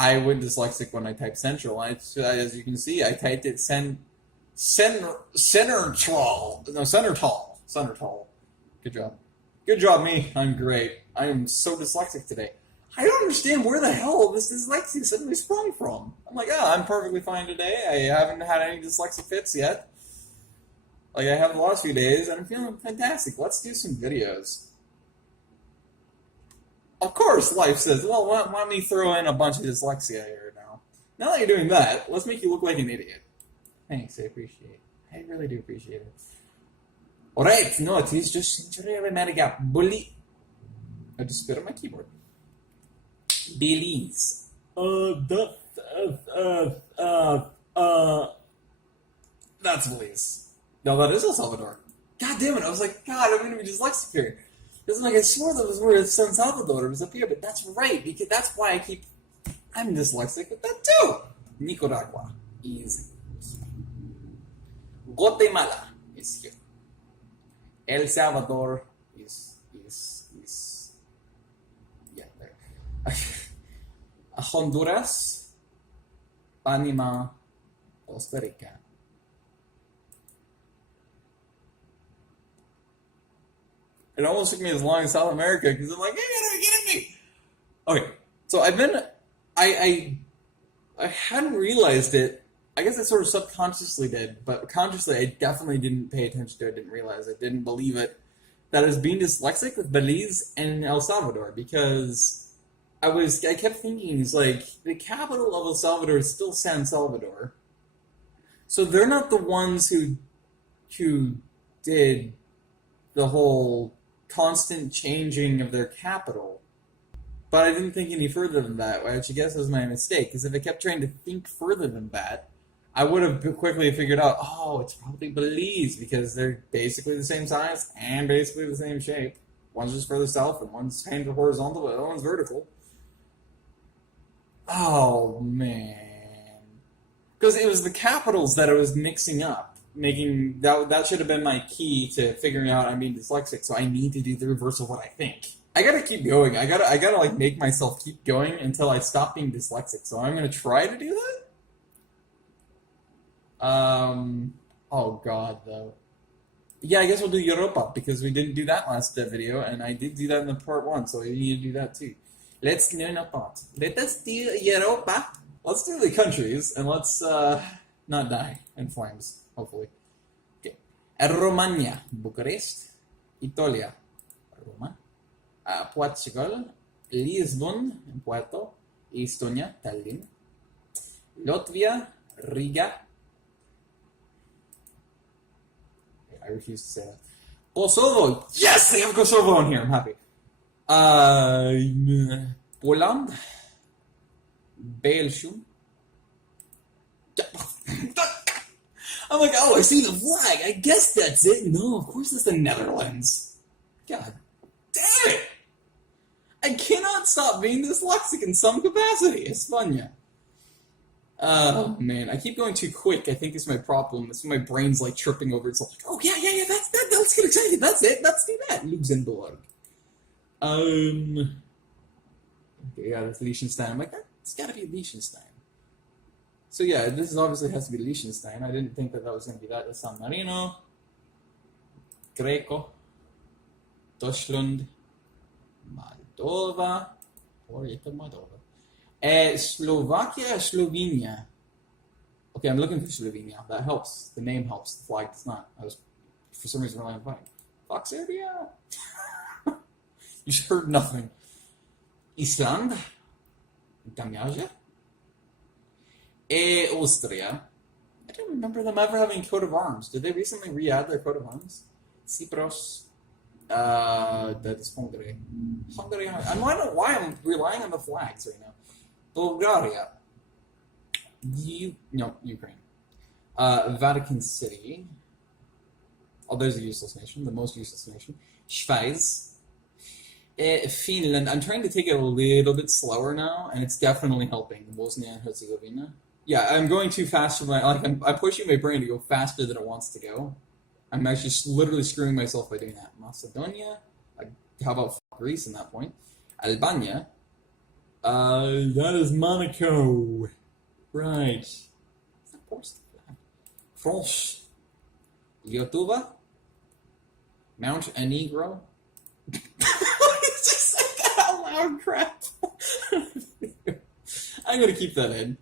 I went dyslexic when I typed central. As you can see, I typed it Centertall. No, Centertall. Good job. Good job, me. I'm great. I am so dyslexic today. I don't understand where the hell this dyslexia suddenly sprung from. I'm like, I'm perfectly fine today. I haven't had any dyslexic fits yet. Like, I have the last few days, and I'm feeling fantastic. Let's do some videos. Of course, life says, well, let me throw in a bunch of dyslexia here now. Now that you're doing that, let's make you look like an idiot. Thanks, I appreciate it. I really do appreciate it. Alright, no, it is just century of America. Bully. I just spit on my keyboard. Belize. That's Belize. No, that is El Salvador. God damn it, I was like, God, I'm going to be dyslexic here. Because like, I swore that was where San Salvador was up here, but that's right, because that's why I'm dyslexic with that too. Nicaragua is here. Guatemala is here. El Salvador is yeah, there. Honduras, Panama, Costa Rica. It almost took me as long as South America because I'm like, you gotta be kidding me. Okay, so I hadn't realized it. I guess I sort of subconsciously did, but consciously I definitely didn't pay attention to it, didn't realize it, didn't believe it, that I was being dyslexic with Belize and El Salvador because I kept thinking, it's like, the capital of El Salvador is still San Salvador. So they're not the ones who did the whole constant changing of their capital. But I didn't think any further than that, which I guess was my mistake, because if I kept trying to think further than that, I would have quickly figured out, oh, it's probably Belize, because they're basically the same size and basically the same shape. One's just further south, and one's kind of horizontal, but the other one's vertical. Oh, man. Because it was the capitals that I was mixing up. Making that should have been my key to figuring out I'm being dyslexic, so I need to do the reverse of what I think. I gotta keep going. I gotta like make myself keep going until I stop being dyslexic. So I'm gonna try to do that. Oh god, though. Yeah, I guess we'll do Europa because we didn't do that last video, and I did do that in the part 1, so we need to do that too. Let's learn about. Let us do Europa. Let's do the countries, and let's not die in flames. Hopefully. Okay. Romania, Bucharest, Italia, Roma, Portugal, Lisbon, Puerto, Estonia, Tallinn, Latvia, Riga. I refuse to say that. Kosovo, yes, they have Kosovo on here. I'm happy. Poland, Belgium. I'm like, oh, I see the flag. I guess that's it. No, of course it's the Netherlands. God damn it! I cannot stop being dyslexic in some capacity. España. Oh, man. I keep going too quick. I think it's my problem. It's when my brain's like tripping over itself. Like, oh, yeah, that's that. Let's get excited. That's it. Let's do that. Luxembourg. Okay, yeah, that's Liechtenstein. I'm like, it's gotta be Liechtenstein. So yeah, this obviously has to be Liechtenstein. I didn't think that was going to be that. That's San Marino, Greco, Deutschland, Moldova, Slovakia, Slovenia. Okay, I'm looking for Slovenia. That helps. The name helps. The flag does not. I was, for some reason, relying on the flag. Fox Serbia. You heard nothing. Iceland, Damjaja. Austria. I don't remember them ever having a coat of arms. Did they recently re-add their coat of arms? Cyprus. That is Hungary. Hungary. I don't know why I'm relying on the flags right now. Bulgaria. Ukraine. Vatican City. Oh, there's a useless nation. The most useless nation. Schweiz. Finland. I'm trying to take it a little bit slower now, and it's definitely helping. Bosnia and Herzegovina. Yeah, I'm going too fast for I'm pushing my brain to go faster than it wants to go. I'm actually literally screwing myself by doing that. Macedonia. How about Greece in that point? Albania. That is Monaco. Right. Is that Portugal? France. Yotuba. Mount Anegro. It's just like that out loud crap. I'm going to keep that in.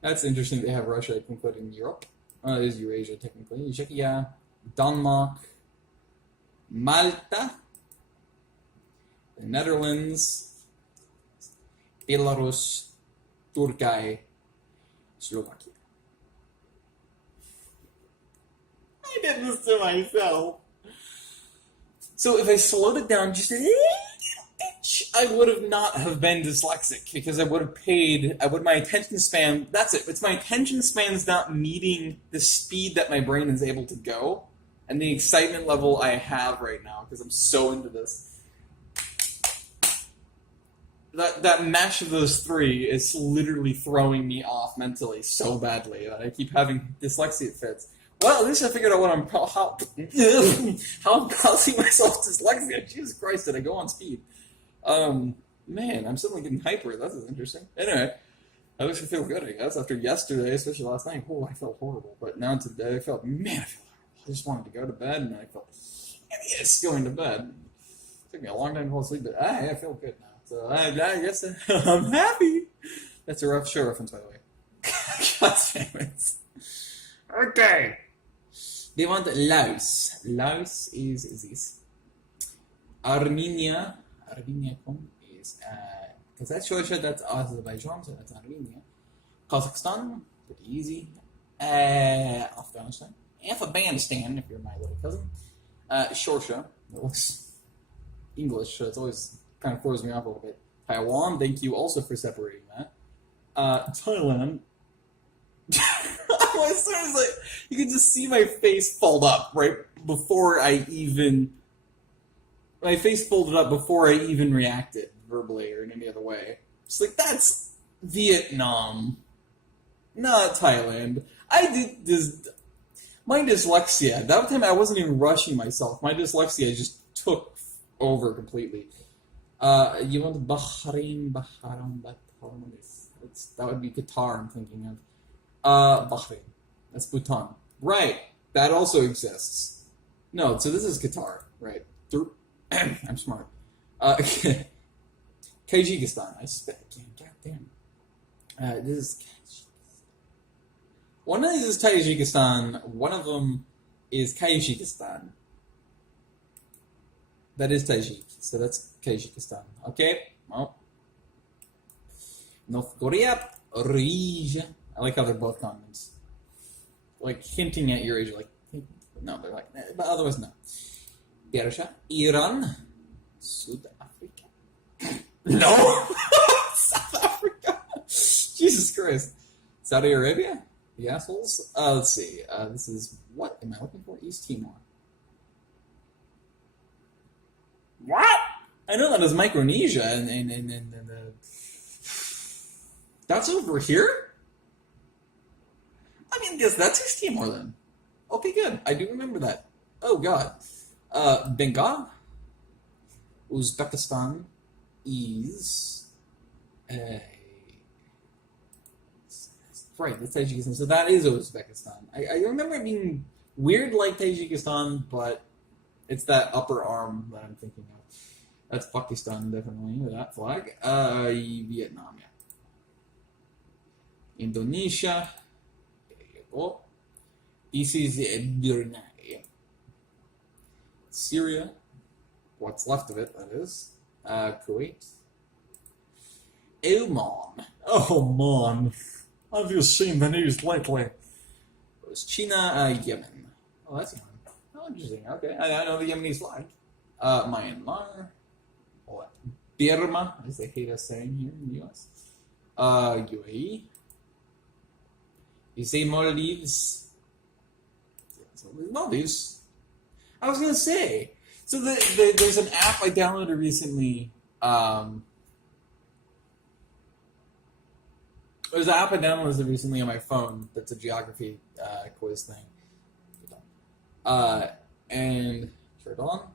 That's interesting. They have Russia included in Europe. It is Eurasia, technically. Czechia, Denmark, Malta, the Netherlands, Belarus, Turkey, Slovakia. I did this to myself. So if I slowed it down just a little inch, I would have not have been dyslexic because I would have my attention span, that's it. It's my attention span's not meeting the speed that my brain is able to go and the excitement level I have right now because I'm so into this. That mesh of those three is literally throwing me off mentally so badly that I keep having dyslexia fits. Well, at least I figured out how I'm causing myself dyslexia. Jesus Christ, did I go on speed? Man, I'm suddenly getting hyper. This is interesting. Anyway, at least I feel good, I guess. After yesterday, especially last night, I felt horrible. But now today, I felt horrible. I just wanted to go to bed, and I felt yes going to bed. It took me a long time to fall asleep, but I feel good now. So I guess I'm happy. That's a rough show reference, by the way. God damn it. Okay. They want Laos. Laos is this. Armenia is because that's Georgia, that's Azerbaijan, so that's Armenia. Kazakhstan, pretty easy. Afghanistan, if you're my little cousin. Georgia, that looks English, so it's always kind of throws me off a little bit. Taiwan, thank you also for separating that. Thailand. As soon as you can just see my face fold up right before my face folded up before I even reacted verbally or in any other way. It's like, that's Vietnam, not Thailand. I did this. My dyslexia, that time I wasn't even rushing myself. My dyslexia just took over completely. You want Bahrain, that would be Qatar, I'm thinking of. Bahrain. That's Bhutan. Right. That also exists. No, so this is Qatar. Right. I'm smart. Kazakhstan. I suspect. God damn. This is one of these is Tajikistan. One of them is Kazakhstan. That is Tajik. So that's Kazakhstan. Okay. Well. North Korea. Eurasia. I like how they're both continents. Like hinting at Eurasia, like no, they're like, but otherwise no. Persia, Iran, South Africa. No, South Africa. Jesus Christ, Saudi Arabia, the assholes. Let's see. This is what am I looking for? East Timor. What? I know that is Micronesia, and that's over here. I mean, guess that's East Timor then. Okay, good. I do remember that. Oh, God. Bengal, Uzbekistan is right, that's Tajikistan. So that is Uzbekistan. I remember it being weird like Tajikistan, but it's that upper arm that I'm thinking of. That's Pakistan, definitely, with that flag. Vietnam, yeah. Indonesia. Oh, this is Brunei. Syria, what's left of it, that is. Kuwait. Oman. Oh, man. Have you seen the news lately? It was China, Yemen. Oh, that's Yemen. Oh, interesting. Okay, I know the Yemeni flag. Myanmar. What? Burma, as they hate us saying here in the U.S. UAE. You say Maldives. So Maldives. I was gonna say. So there's an app I downloaded recently. There's an app I downloaded recently on my phone that's a geography quiz thing. And sure on.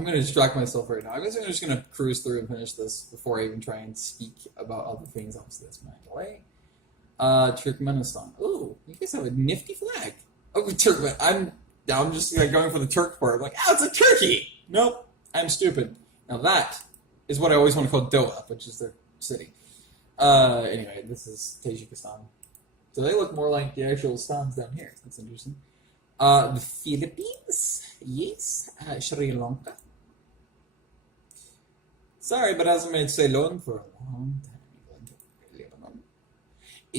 I'm going to distract myself right now. I guess I'm just going to cruise through and finish this before I even try and speak about other things. Obviously, that's my delay. Turkmenistan. Ooh, you guys have a nifty flag. Oh, Turkmen. I'm just going for the Turk part. I'm like, it's a turkey. Nope, I'm stupid. Now that is what I always want to call Doha, which is their city. Anyway, this is Tajikistan. So they look more like the actual stans down here. That's interesting. The Philippines. Yes. Sri Lanka. Sorry, but I hasn't made Ceylon for a long time. Lebanon.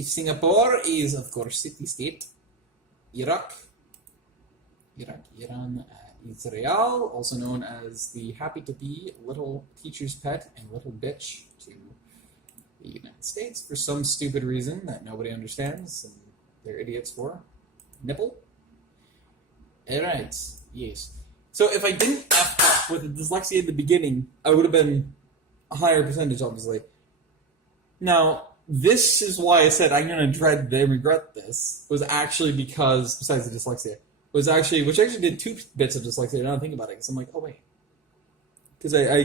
Singapore is, of course, city-state. Iraq, Iran, Israel, also known as the happy-to-be little teacher's pet and little bitch to the United States for some stupid reason that nobody understands and they're idiots for. Nipple. Alright, yes. So if I didn't F with the dyslexia at the beginning, I would have been a higher percentage, obviously. Now, this is why I said I'm going to dread and regret this, was actually because, besides the dyslexia, which actually did 2 bits of dyslexia, now I think about it, because I'm like, oh wait. Because I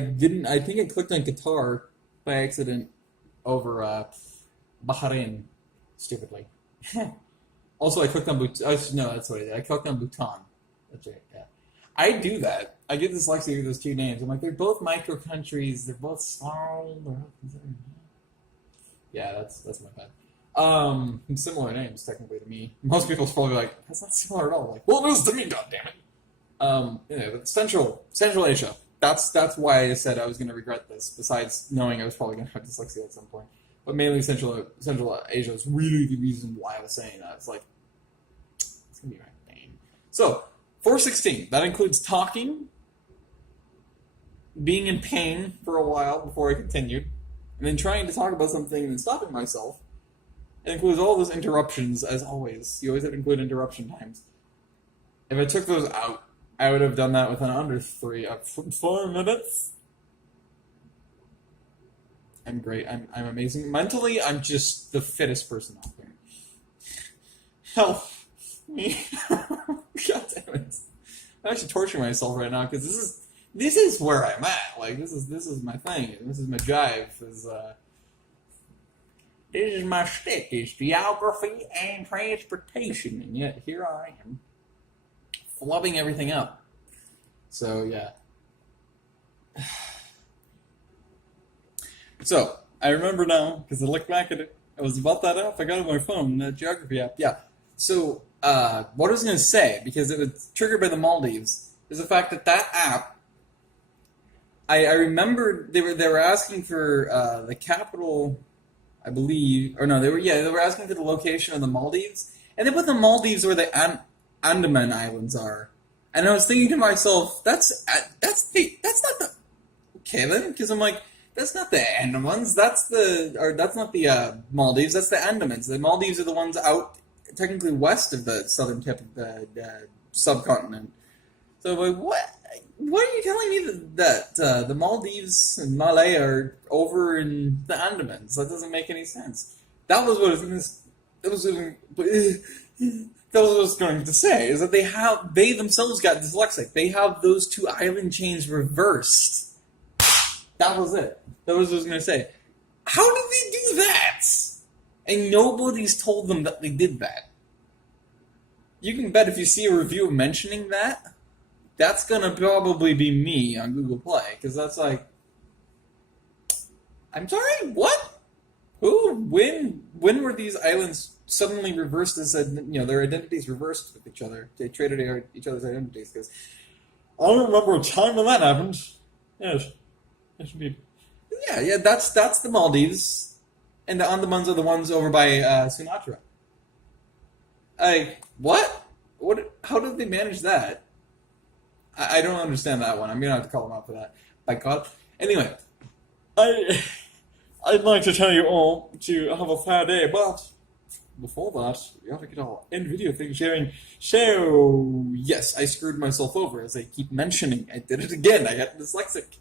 think I clicked on Qatar by accident over Bahrain, stupidly. Also, I clicked on Bhutan. No, that's what I did. I clicked on Bhutan. That's right, yeah. I do that. I get dyslexia with those 2 names. I'm like, they're both micro countries. They're both small. They're all considered. Yeah, that's my bad. Similar names, technically, to me. Most people's probably like, that's not similar at all. Like, well, it is to me, goddammit. But Central Asia. That's why I said I was going to regret this, besides knowing I was probably going to have dyslexia at some point. But mainly Central Asia is really the reason why I was saying that. It's like, it's going to be my thing. So, 416. That includes talking, being in pain for a while before I continued, and then trying to talk about something and then stopping myself. It includes all those interruptions, as always. You always have to include interruption times. If I took those out, I would have done that within under 4 minutes. I'm great. I'm amazing. Mentally, I'm just the fittest person out there. Help me. God damn it. I'm actually torturing myself right now because this is where I'm at. Like, this is my thing. This is my drive. This is my shtick. It's geography and transportation. And yet, here I am, flubbing everything up. So, yeah. So, I remember now, because I looked back at it. I was about that app I got on my phone, the geography app. Yeah. So, what I was going to say, because it was triggered by the Maldives, is the fact that app, I remember they were asking for the capital, I believe, or no, they were asking for the location of the Maldives, and they put the Maldives where the Andaman Islands are, and I was thinking to myself, that's not the, okay then, because I'm like, that's not the Andamans, that's not the Maldives, that's the Andamans. The Maldives are the ones out, technically west of the southern tip of the subcontinent. So, like, what are you telling me that the Maldives and Malay are over in the Andamans? That doesn't make any sense. That was what I was going to say, is that they themselves got dyslexic. They have those 2 island chains reversed. That was it. That was what I was going to say. How did they do that? And nobody's told them that they did that. You can bet if you see a review mentioning that, that's going to probably be me on Google Play, because that's like, I'm sorry, what? Who? When were these islands suddenly reversed as, their identities reversed with each other? They traded each other's identities, because I don't remember a time when that happened. Yes, indeed. Yeah, that's the Maldives, and the Andamans are the ones over by Sumatra. What? How did they manage that? I don't understand that one. I'm gonna have to call them out for that. By God. Anyway, I'd like to tell you all to have a fair day, but before that, we have to get our end video thing sharing. So yes, I screwed myself over as I keep mentioning. I did it again. I got dyslexic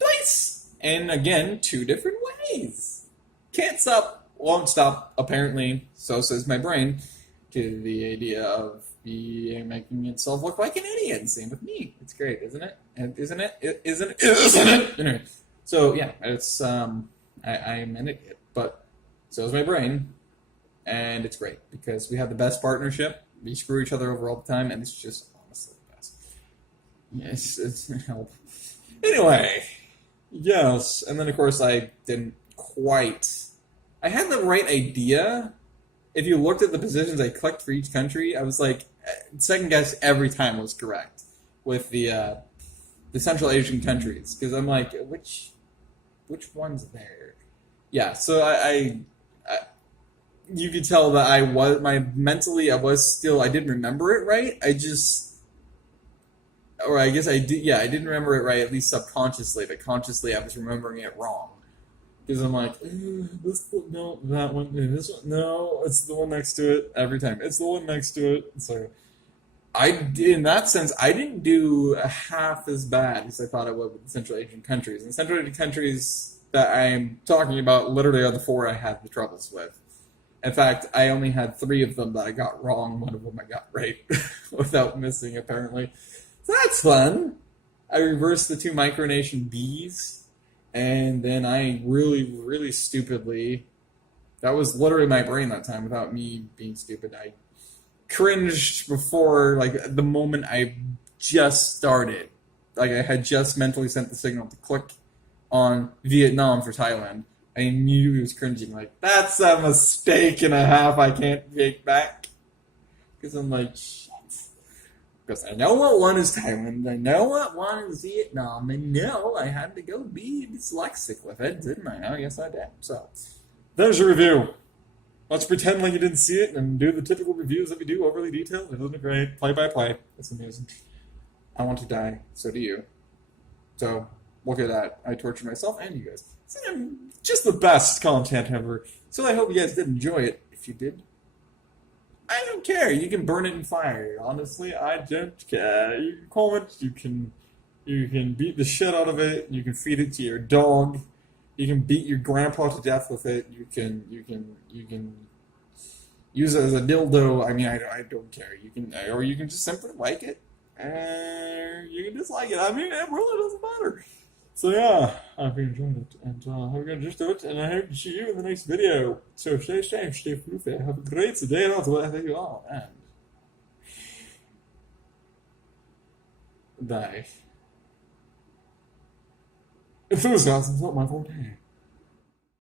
twice, and again 2 different ways. Can't stop, won't stop. Apparently, so says my brain. To the idea of making itself look like an idiot. Same with me. It's great, isn't it? Isn't it? Isn't it? Anyway, so yeah, it's I'm an idiot, but so is my brain, and it's great because we have the best partnership. We screw each other over all the time, and it's just honestly the best. It's help. Anyway, yes, and then of course I didn't quite. I had the right idea. If you looked at the positions I clicked for each country, I was like, second guess every time was correct with the Central Asian countries because I'm like, which one's there? Yeah, so I you could tell that I didn't remember it right. I guess I did. Yeah, I didn't remember it right, at least subconsciously. But consciously, I was remembering it wrong because I'm like, no, that one, this one, no, it's the one next to it every time. It's the one next to it. So in that sense, I didn't do half as bad as I thought I would with the Central Asian countries. And Central Asian countries that I'm talking about literally are the 4 I had the troubles with. In fact, I only had 3 of them that I got wrong. 1 of them I got right without missing, apparently. So that's fun. I reversed the 2 micronation Bs, and then I really, really stupidly, that was literally my brain that time without me being stupid. I cringed before, like, the moment I just started. Like, I had just mentally sent the signal to click on Vietnam for Thailand. I knew he was cringing, like, that's a mistake and a half I can't take back. Because I'm like, shit. Because I know what one is Thailand, I know what one is Vietnam, and no, I had to go be dyslexic with it, didn't I? Oh, yes, I did. So, there's your review. Let's pretend like you didn't see it and do the typical reviews that we do, overly detailed. It wasn't great. Play by play. It's amusing. I want to die. So do you. So, look at that. I torture myself and you guys. So, just the best content ever. So I hope you guys did enjoy it. If you did, I don't care. You can burn it in fire. Honestly, I don't care. You can comment. You can beat the shit out of it. You can feed it to your dog. You can beat your grandpa to death with it. You can use it as a dildo. I mean, I don't care. Or you can just simply like it. You can dislike it. I mean, it really doesn't matter. So yeah, I hope you enjoyed it, and we're gonna just do it, and I hope to see you in the next video. So stay safe, stay floofy, have a great day, and whatever you are, and bye. Enthusiasm is not my forte.